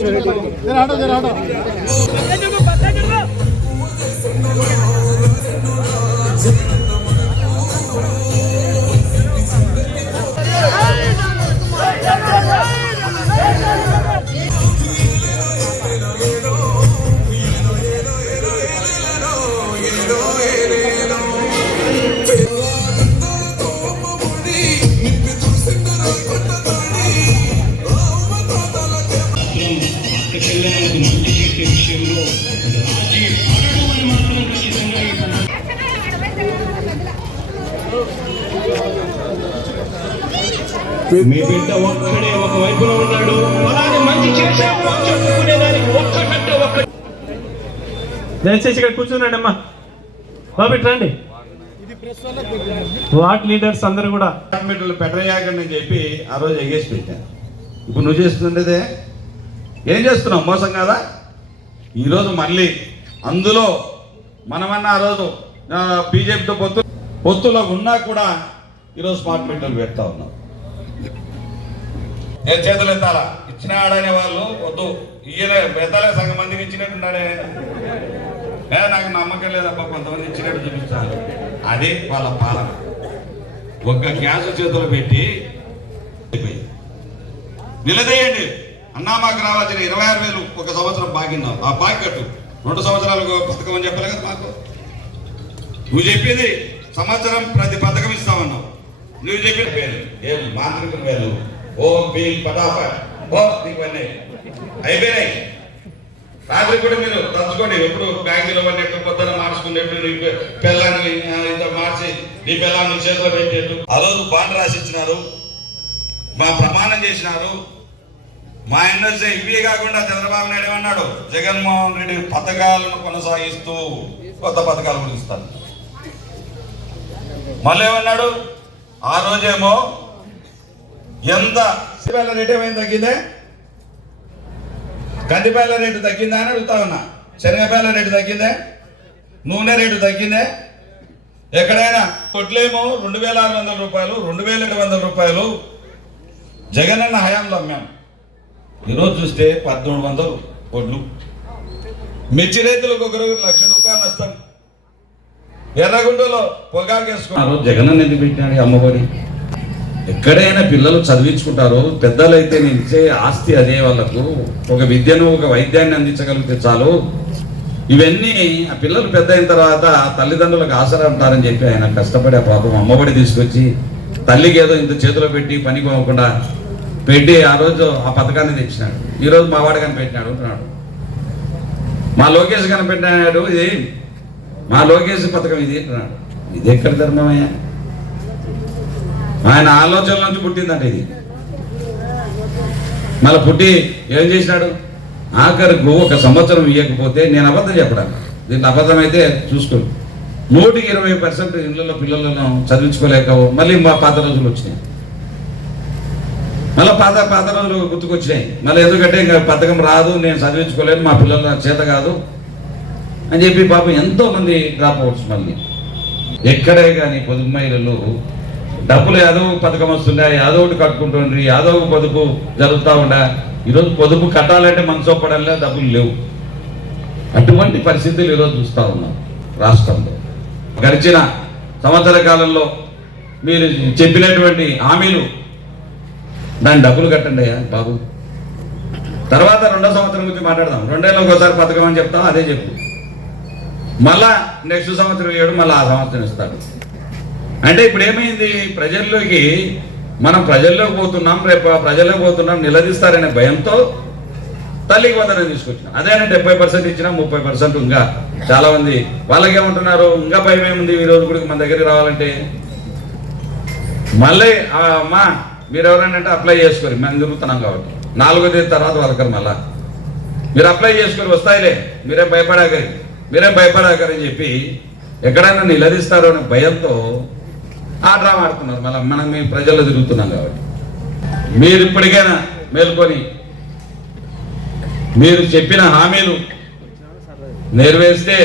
చెల్లెలకు మంచి చేసే విషయంలో రాజీ పడడం అని మాత్రం ఖచ్చితంగా ఈ మీ బిడ్డ ఒక్కడే ఒక వైపులో ఉన్నాడు. అలానే మంచి చేశాము అని చెప్పుకునేదానికి ఒక్కటంటే ఒక్క దయచేసి ఇక్కడ కూర్చున్నాడు అమ్మా. బాబు ఇటు రండి. వార్డ్ లీడర్స్ అందరూ కూడా మీటర్లు పెట్టరేయాకండి అని చెప్పి ఆ రోజు ఎగేసి పెట్టాను ఇప్పుడు నువ్వు చేస్తుండేదే? ఏం చేస్తున్నావు? మోసం కదా? ఈరోజు మళ్ళీ అందులో మనమన్న ఆ రోజు బీజేపీతో పొత్తు పొత్తులో ఉన్నా కూడా ఈరోజు స్మార్ట్ మీటర్లు పెడతా ఉన్నాం. నేను చేతులు ఎత్తాలా? ఇచ్చిన ఆడనే వాళ్ళు వద్దు. ఈయన పెద్దలే సగం మందికి ఇచ్చినట్టున్నాడే ఏ నాకు నమ్మకం లేదబ్బా కొంతమంది ఇచ్చినట్టు చూపిస్తారు. అది వాళ్ళ పాలన. ఒక్క గ్యాస్ చేతులు పెట్టి అయిపోయింది. నిలదీయండి. అన్నా మాకు రావాల్సిన ఇరవై ఆరు వేలు ఒక సంవత్సరం బాగిన్నాం ఆ బాగి కట్టు. రెండు సంవత్సరాలకు పథకం అని చెప్పలే కదా మాకు. నువ్వు చెప్పింది సంవత్సరం ప్రతి పథకం ఇస్తామన్నావు. నువ్వు చెప్పిన పేరు. ఏం మాంత్రిక వేలు ఓ బీ పటాప. ఓ ఇవన్నీ అయిపోయినాయి. రాత్రి కూడా మీరు తలుచుకోండి. ఎప్పుడు బ్యాంకులో పడినట్టు పొద్దున మార్చుకున్నట్టు నీ పిల్లాన్ని ఇంత మార్చి నీ పిల్లాన్ని చేతిలో పెట్టేట్టు ఆ రోజు బాండ్ రాసి ఇచ్చినారు మా ప్రమాణం చేసినారు. మా ఎమ్మెల్సీ ఇవే కాకుండా చంద్రబాబు నాయుడు ఏమన్నాడు? జగన్మోహన్ రెడ్డి పథకాలను కొనసాగిస్తూ కొత్త పథకాలు కూడా ఇస్తాను మళ్ళీ ఏమన్నాడు? ఆ రోజేమో ఎంత కందిపేల రేటు ఏమైంది తగ్గిందే? కందిపేల రేటు తగ్గిందా అని అడుగుతా ఉన్నా. శనగపేల రేటు తగ్గిందే? నూనె రేటు తగ్గిందే? ఎక్కడైనా కొట్లేమో రెండు వేల ఆరు వందల రూపాయలు రెండు వేల ఏడు వందల రూపాయలు జగనన్న హయాంలో అమ్మాము ఈరోజు చూస్తే పద్మూడు వందలు వడ్లు మిర్చి రైతులకు ఒకరు లక్ష రూపాయలు నష్టం. ఎర్రగుండలో పొగాకు వేసుకున్నారు జగనన్న ఎందుకు పెట్టినాడు అమ్మఒడి? ఎక్కడైనా పిల్లలు చదివించుకుంటారు పెద్దలైతే నేను ఇచ్చే ఆస్తి అదే వాళ్ళకు. ఒక విద్యను ఒక వైద్యాన్ని అందించగలిగితే చాలు. ఇవన్నీ ఆ పిల్లలు పెద్ద అయిన తర్వాత తల్లిదండ్రులకు ఆసరా ఉంటారని చెప్పి ఆయన కష్టపడి ఆ పాపం అమ్మఒడి తీసుకొచ్చి తల్లికి ఏదో ఇంత చేతిలో పెట్టి పని పోకుండా పెట్టి ఆ రోజు ఆ పథకాన్ని తెచ్చినాడు. ఈరోజు మా వాడు కనిపెట్టినాడు అంటున్నాడు. మా లోకేష్ కనిపెట్టినాడు ఇది. మా లోకేష్ పథకం ఇది అంటున్నాడు. ఇది ఎక్కడ ధర్మమయ్యా? ఆయన ఆలోచనల నుంచి పుట్టిందంట ఇది. మళ్ళీ పుట్టి ఏం చేసినాడు? ఆఖరికి ఒక సంవత్సరం ఇవ్వకపోతే నేను అబద్ధం చెప్పడాను దీంట్లో అబద్ధం అయితే చూసుకోండి నూటికి ఇరవై పర్సెంట్ ఇళ్ళలో పిల్లలను చదివించుకోలేక మళ్ళీ మా పాత రోజులు వచ్చినాయి. మళ్ళీ పాత పాత రోజులు గుర్తుకొచ్చినాయి. మళ్ళీ ఎందుకంటే ఇంకా పథకం రాదు నేను చదివించుకోలేను మా పిల్లలు నాకు చేత కాదు అని చెప్పి పాపం ఎంతోమంది డ్రాప్ అవుట్స్ మళ్ళీ. ఎక్కడే కానీ పొదుపు మహిళలు డబ్బులు యాదవ్ పథకం వస్తుండే యాదో ఒకటి కట్టుకుంటుండ్రి యాదో ఒక పొదుపు జరుగుతూ ఉండా. ఈరోజు పొదుపు కట్టాలంటే మనసో డబ్బులు లేవు. అటువంటి పరిస్థితులు ఈరోజు చూస్తూ ఉన్నాం రాష్ట్రంలో. గడిచిన సంవత్సర కాలంలో మీరు చెప్పినటువంటి హామీలు దాని డబ్బులు కట్టండి అయ్యా బాబు. తర్వాత రెండో సంవత్సరం గురించి మాట్లాడదాం. రెండేళ్ళు ఒకసారి పథకం అని చెప్తాం అదే చెప్పు. మళ్ళా నెక్స్ట్ సంవత్సరం ఏడు మళ్ళీ ఆ సంవత్సరం ఇస్తాడు. అంటే ఇప్పుడు ఏమైంది? ప్రజల్లోకి మనం ప్రజల్లోకి పోతున్నాం రేపు ప్రజల్లో ప్రజల్లోకి పోతున్నాం నిలదీస్తారనే భయంతో తల్లికి వందనం తీసుకొచ్చినాం. అదేనా డెబ్బై పర్సెంట్ ఇచ్చినా ముప్పై పర్సెంట్ ఇంకా చాలా మంది వాళ్ళకి ఏమంటున్నారు ఇంకా భయం ఏముంది? ఈ రోజు కూడా మన దగ్గరికి రావాలంటే? మళ్ళీ అమ్మా మీరు ఎవరైనా అంటే అప్లై చేసుకోరు. మేము తిరుగుతున్నాం కాబట్టి. నాలుగో తేదీ తర్వాత వాళ్ళకరు మళ్ళా. మీరు అప్లై చేసుకొని వస్తాయిలే. మీరేం భయపడాకరి. మీరేం భయపడాకరని చెప్పి ఎక్కడైనా నిలదీస్తారో అనే భయంతో ఆ డ్రామా ఆడుతున్నారు మళ్ళీ మనం మేము ప్రజల్లో తిరుగుతున్నాం కాబట్టి. మీరు ఇప్పటికైనా మేల్కొని మీరు చెప్పిన హామీలు నెరవేరిస్తే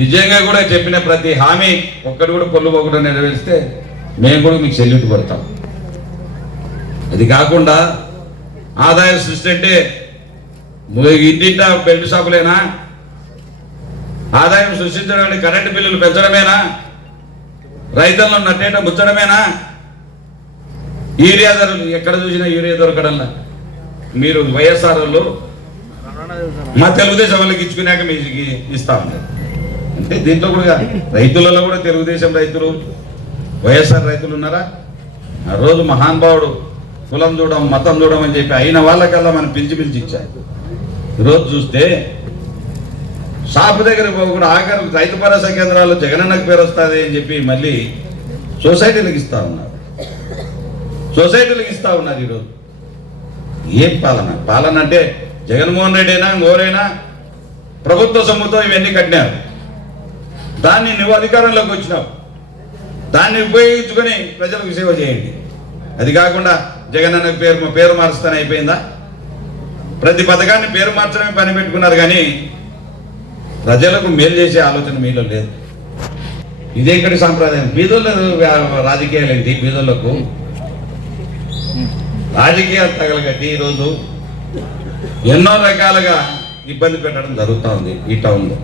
నిజంగా కూడా చెప్పిన ప్రతి హామీ ఒక్కటి కూడా పొల్లు పోకుండా నెరవేరిస్తే మేము కూడా మీకు చెల్లింపు కొడతాం అది కాకుండా ఆదాయ సృష్టి అంటే ఇంటింట బెల్ట్ షాపులేనా? ఆదాయం సృష్టించడానికి కరెంటు బిల్లులు పెంచడమేనా? రైతులను నట్టేట ముచ్చడమేనా? యూరియా ధరలు ఎక్కడ చూసినా యూరియా దొరకడంలా. మీరు వైఎస్ఆర్ వాళ్ళు మా తెలుగుదేశం వాళ్ళకి ఇచ్చుకున్నాక మీకు ఇస్తా ఉంది అంటే దీంట్లో కూడా రైతులలో కూడా తెలుగుదేశం రైతులు వైఎస్ఆర్ రైతులు ఉన్నారా? ఆ రోజు మహానుభావుడు కులం చూడడం మతం చూడడం అని చెప్పి అయిన వాళ్ళకల్లా మనం పిలిచి పిలిచి ఇచ్చారు. ఈరోజు చూస్తే షాపు దగ్గర పోకుండా ఆఖరి రైతు భరోసా కేంద్రాల్లో జగనన్నకు పేరు వస్తుంది అని చెప్పి మళ్ళీ సొసైటీలకు ఇస్తా ఉన్నారు. సొసైటీలకు ఇస్తా ఉన్నారు ఈరోజు. ఏం పాలన? పాలన అంటే జగన్మోహన్ రెడ్డి అయినా ఇంకోరైనా ప్రభుత్వ సొమ్ముతో ఇవన్నీ కట్టినారు. దాన్ని నువ్వు అధికారంలోకి వచ్చినావు. దాన్ని ఉపయోగించుకొని ప్రజలకు సేవ చేయండి. అది కాకుండా జగన్ అన్న పేరు పేరు మారుస్తాను అయిపోయిందా? ప్రతి పథకాన్ని పేరు మార్చడమే పని పెట్టుకున్నారు కానీ ప్రజలకు మేలు చేసే ఆలోచన మీలో లేదు. ఇదే ఇక్కడి సాంప్రదాయం. బీదోళ్ళ రాజకీయాలు ఏంటి? బీదోళ్ళకు రాజకీయాలు తగలగట్టి ఈరోజు ఎన్నో రకాలుగా ఇబ్బంది పెట్టడం జరుగుతూ ఉంది ఈ టౌన్లో.